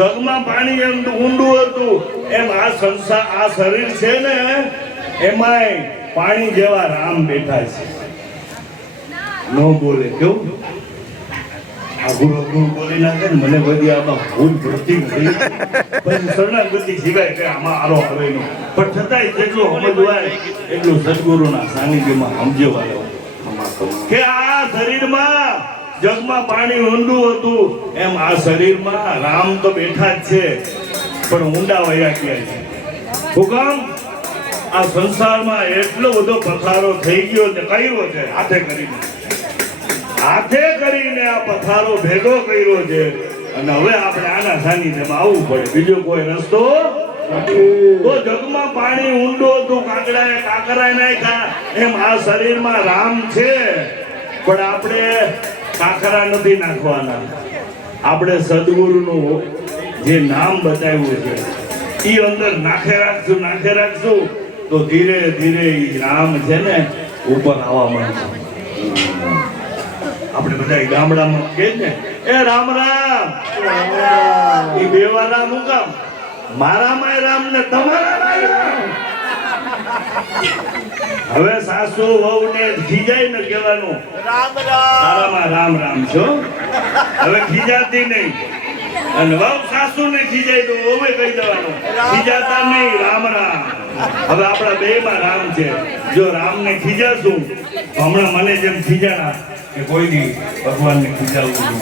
જગમાં પાણી એમ ઊંડું હતું એમ આ સંસાર આ શરીર છે ને એમાંય પાણી જેવા રામ બેઠા છે. નો બોલે કેવું આઘું અઘું બોલી નાખે ને મને બધી આમાં ભૂલ ભરતી નથી પણ શરણાગતિ સિવાય કે આમાં આરો આવે નહીં પણ છતાંય જેટલું સમજવાય એટલું સદગુરુના સાનિધ્યમાં સમજવાય કે આ શરીરમાં જગમાં પાણી ઊંડું હતું એમ આ શરીરમાં રામ તો બેઠા જ છે પણ ઊંડા વયા ગયા છે. ભૂકંપ આ સંસારમાં એટલો બધો પથારો થઈ ગયો છે કર્યો છે હાથે કરીને આ પથારો ભેગો કર્યો છે અને હવે આપણે આના સાનિધ્યમાં આવવું પડે બીજો કોઈ રસ્તો તો જગમાં પાણી ઊંડું હતું કાકડાએ કાકરાએ નાખ્યા એમ આ શરીરમાં રામ છે પણ આપણે કાકરા નથી નાખવાના આપણે સદગુરુનું જે નામ બતાવ્યું છે એ અંદર નાખે રાખશું તો ધીરે ધીરે રામ છે ને ઉપર આવવા માંડશે. આપણે બધા ગામડામાં કે ને એ રામ રામ એ બેવા રામ હું કામ મારામાં રામ ને તમારામાં રામ. હવે સાસુ વહુ ને ખીજાય ને કહેવાનું રામ રામ તારામાં રામ રામ છો હવે ખીજાતી નહીં અને વહુ સાસુ ને ખીજાય તો વહુ કહી દેવાનું ખીજાતા નહીં રામ રામ. હવે આપણા બે માં રામ છે જો રામ ને ખીજાશું હમણાં મને જેમ ખીજાણા કે કોઈ દી ભગવાન ને ખીજાવું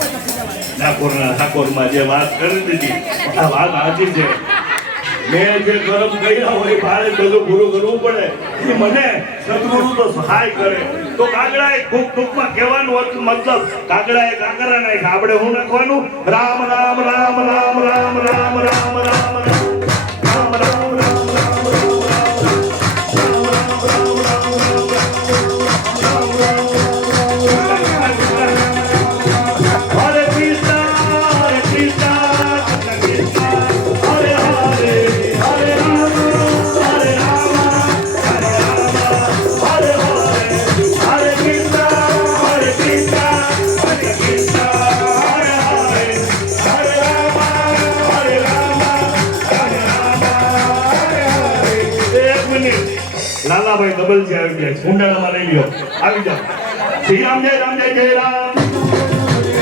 ઠાકોરમાં જે વાત કરી દીધી આ વાત સાચી છે. મેં જે કર્મ કર્યા હોય મારે બધું પૂરું કરવું પડે એ મને સદગુરુ તો સહાય કરે તો કાગડાએ ખૂબ ટૂંકમાં કહેવાનું મતલબ કાગડાએ કાકરા નાખ્યા આપણે શું નાખવાનું રામ રામ રામ રામ રામ રામ રામ રામ રામ લાલાભાઈ ડબલ જે આવી જાય ઊંડાણામાં લઈ લ્યો આવી જાઓ. શ્રી રામ જય રામ જય જય રામ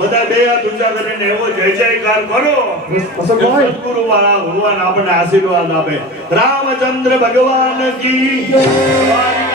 બધા બે હાથ ઊંચા કરીને એવો જય જયકાર કરો સદગુરુ ભગવાન આપણને આશીર્વાદ આપે. રામચંદ્ર ભગવાન કી